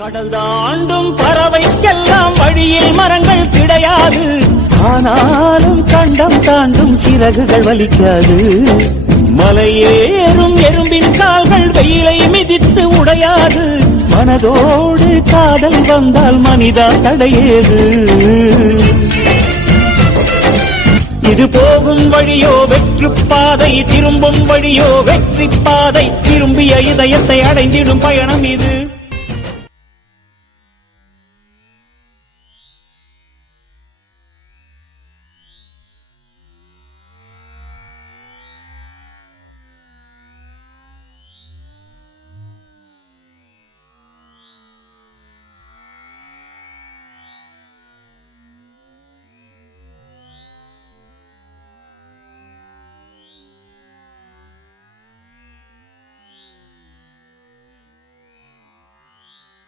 கடல் தாண்டும் பறவைக்கெல்லாம் வழியில் மரங்கள் கிடையாது. ஆனாலும் கண்டம் தாண்டும் சிறகுகள் வலிக்காது. மலையேறும் எறும்பின் கால்கள் வெயிலை மிதித்து உடையாது. மனதோடு காதல் வந்தால் மனிதா தடையேது. இது போகும் வழியோ வெற்று பாதை, திரும்பும் வழியோ வெற்றி பாதை. திரும்பிய இதயத்தை அடைந்திடும் பயணம் இது.